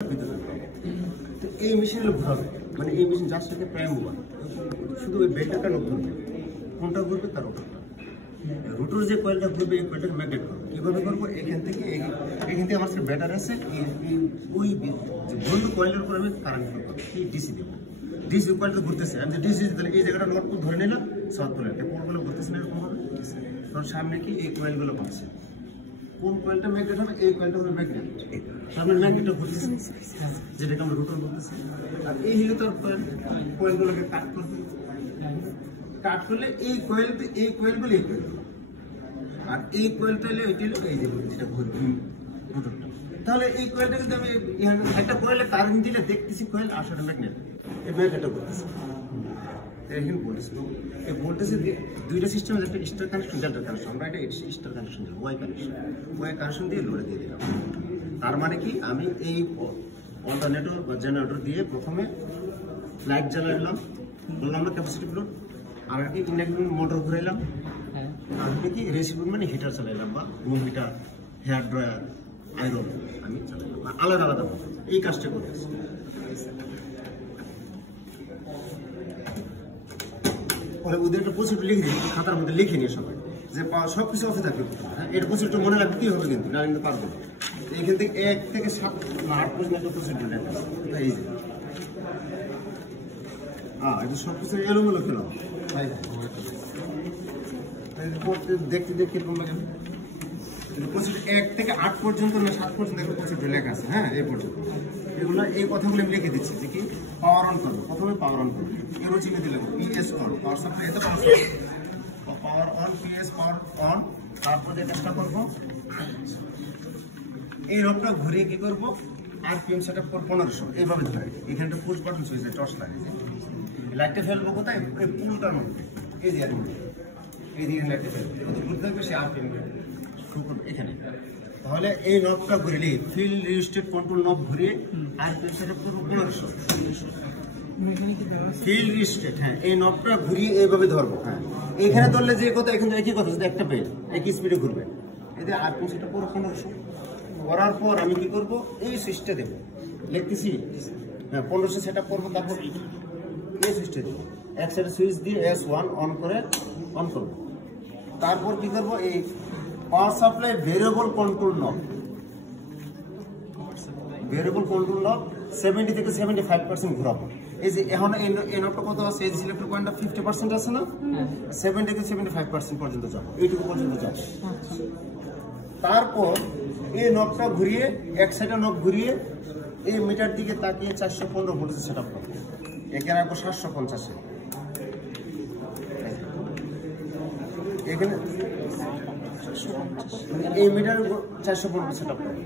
তো এই মেশিন হলো ঘোরাবে, মানে এই মেশিন যার সাথে প্রায় মোবাইল শুধু ওই বেলটাকে নক করবে, কোনটা ঘুরবে তার ওপরটা। রোটর যে কয়েলটা ঘুরবে এই কয়েলটাকে ম্যাগনেট করবো। কীভাবে করবো? এখান থেকে আমার সাথে ব্যাটার আছে, ওই বন্ধ কয়েলের উপর আমি কারেন্ট করবো, এই ডিসি দেবো। ডিসি কয়েলটা ঘুরতেছে, আমি যে ডিসি তাহলে এই জায়গাটা নোট ধরে নিলাম, সব তুলে কোনগুলো ঘুরতেছে না এরকম হবে। কারণ সামনে কি এই কয়েলগুলো ঘুরছে, কোন কয়েলটা ম্যাগনেট হবে? এই কয়েলটা হবে ম্যাগনেট, সামনে ম্যাগনেটটা ঘুরতেছে যেটাকে আমরা রোটর বলতেছি। আর এই হলো তার কয়েল, কয়েলগুলোকে কাট করবে, কাট করলে এই কয়েলগুলো এই কয়েল, আর এই কয়েলটা হলে ওইটা হলো এই যেটা ঘুরবে রোটরটা। তাহলে এই কয়েলটা কিন্তু আমি একটা কয়েলে কারেন্ট দিলে দেখতেছি কয়েল আসলে ম্যাগনেট, এই ম্যাগনেটটা ঘুরতেছে। এখানে ভোল্টেজ, এই ভোল্টেজে দুইটা সিস্টেম আছে, একটা স্টার কানেকশন, ডেল্টা কানেকশন। আমরা এটা স্টার কানেকশন দিলাম, ওয়াই কানেকশন দিয়ে লোডে দিয়ে দিলাম। তার মানে কি, আমি এই অল্টারনেটর বা জেনারেটর দিয়ে প্রথমে লাইট জ্বালাইলাম, বললাম না ক্যাপাসিটিভ লোড, আর কি ইন্ডাকশন মোটর ঘুরাইলাম, আর কি রেসিপিং মানে হিটার চালাইলাম, বা room heater, hair dryer, iron আমি চালাইলাম আলাদা আলাদা। এই কাজটা করতেছি। ওদের একটা প্রসিডিউর লিখে দিই, খাতার মধ্যে লিখে নিয়ে সবাই, যে সবকিছু অফে থাকবে। হ্যাঁ, এর প্রসিডিউর মনে রাখতে হবে কিন্তু, না কিন্তু পারবে। এখান থেকে 1 থেকে 7 8 পর্যন্ত একটা প্রসিডিউর লেখা, এই যে এটা সবকিছু এলোমেলো কেন দেখতে দেখতে এরকম লাগে। 1 থেকে 8 পর্যন্ত না 7 পর্যন্ত একটা প্রসিডিউর লেখা আছে। হ্যাঁ, এই পর্যন্ত এগুলো, এই কথাগুলো আমি লিখে দিচ্ছি যে কি পাওয়ার অন করবো, প্রথমে পাওয়ার অন করবো, এরও চিনে দিলে পিএস অন, পাওয়ার সাপ্লাই, এটা power on, PS power on. তারপর যে কাজটা করবো, এই রোডটা ঘুরিয়ে কি করবো, আরপিএম সেট আপ করবো 1500, এইভাবে ধরে এখানটা পুশ বাটন সুইচ টর্চ লাগে, লাইটটা ফেলবো কোথায়? ওই পুলটার মধ্যে, এই যে এইদিকে লাইটটা ফেলবো, ঘুরতে থাকবে সে আরপিএম এখানে। তাহলে এই নবটা ঘুরিয়ে ফিল্ড রেজিস্ট্রেট কন্ট্রোল নব ঘুরিয়ে আরপিএম সেট আপ করবো 1500 ফিল্ড রেজিস্ট্রেট। হ্যাঁ, এই নবটা ঘুরিয়ে এইভাবে ধরবো। হ্যাঁ, এখানে ধরলে যে কথা, এখানে একই কথা, যদি একটা পেয়ে একই স্পিডে ঘুরবে। এতে আরপিএম সেট আপ করবো 1500। করার পর আমি কি করবো, এই সুইচটা দেবো, লিখতেছি। হ্যাঁ, 1500 সেট আপ করবো। তারপর এই সুইচটা দেবো, এক সাইডে সুইচ দিয়ে S1 অন করে অন করবো। তারপর কি করবো, এই পাওয়ার সাপ্লাই ভেরিয়েবল কন্ট্রোল নব, 70 থেকে 75% ঘোরাবো। এই যে এখন এই নবটা কত আছে, এই সিলেক্টর পয়েন্টটা 50% আছে না, 70 থেকে 75% পর্যন্ত যাবো, এইটুকু পর্যন্ত যাবো। তারপর এই নবটা ঘুরিয়ে, এক সাইডে নব ঘুরিয়ে এই মিটার দিকে তাকিয়ে 415 ভোল্টেজ সেট আপ করবো। একে রাখবো 750। এখানে এই মিটার 415 সেট আপ করবো।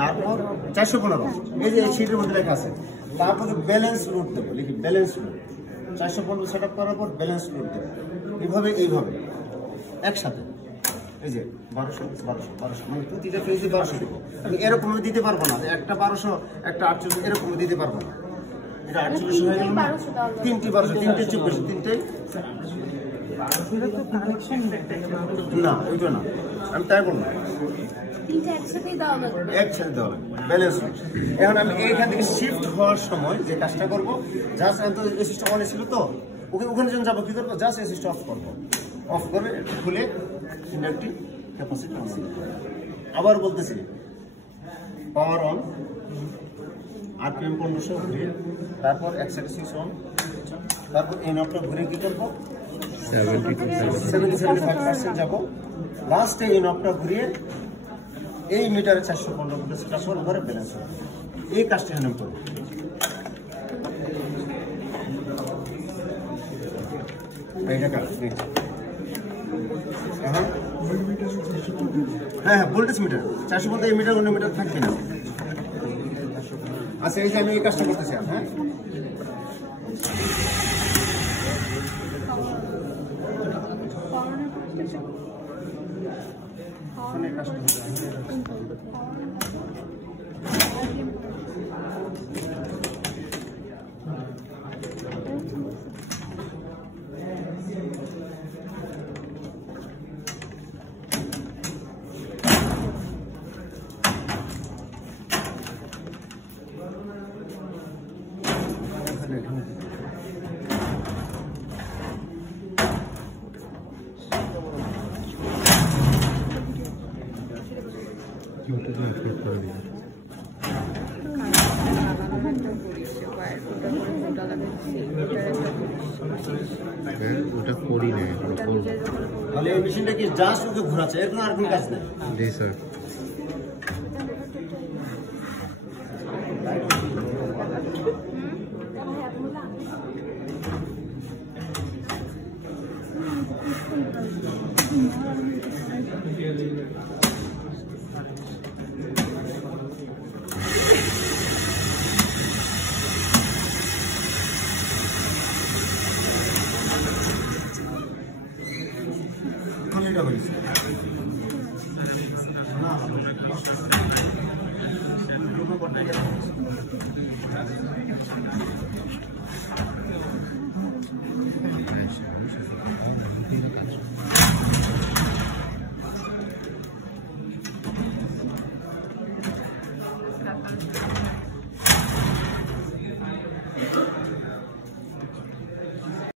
তারপর 415, এই যে সিটের মধ্যে লেখা আছে। তারপরে ব্যালেন্স লোড দেবো, লিখি ব্যালেন্স লোড। 415 সেট আপ করার পর ব্যালেন্স লোড দেবো, এইভাবে একসাথে। এই যে 1200 মানে প্রতিটা ফেজে 1200 দেবো। আমি এরকম দিতে পারবো না, একটা 1200 একটা 48 এরকম দিতে পারবো না। এটা 48 হয়ে গেল না, 3টি 1200, 3টে 24, 3টাই না, ওইটা না, আমি তাই বলবো একসাথে দেওয়া লাগবে ব্যালেন্স। এখন আমি এইখান থেকে শিফট হওয়ার সময় যে কাজটা করবো, জাস্ট এই সিস্টেম অন ছিল তো, ওখানে যখন যাবো কি করবো, জাস্ট এই সিস্টেম অফ করবো, অফ করে খুলে ইন্ডাকটিভ ক্যাপাসিটি অন। আবার বলতেছি, পাওয়ার অন, আরপিএম 1500 ঘুরিয়ে, তারপর এক সাইডে সুইচ অন, তারপর এই নবটা ঘুরে কি করবো, 70-75% যাবো। লাস্টে এই নবটা ঘুরিয়ে এই মিটারে 415 ভোল্টেজ ট্রান্সফার করে ব্যালেন্স হবে। এই কাজটা আমি করবো। এইটা কাজ। হ্যাঁ, ভোল্টেজ মিটার 415, এই মিটার অন্য মিটার থাকবে না। আচ্ছা, এই যে আমি এই কাজটা করতেছি। হ্যাঁ, ওটা করি না তাহলে এই মেশিনটা কি জাস্ট ওকে ঘোরাচ্ছে, এর কোনো আর কোনো কাজ নেই? জি স্যার। এটা হয়েছে না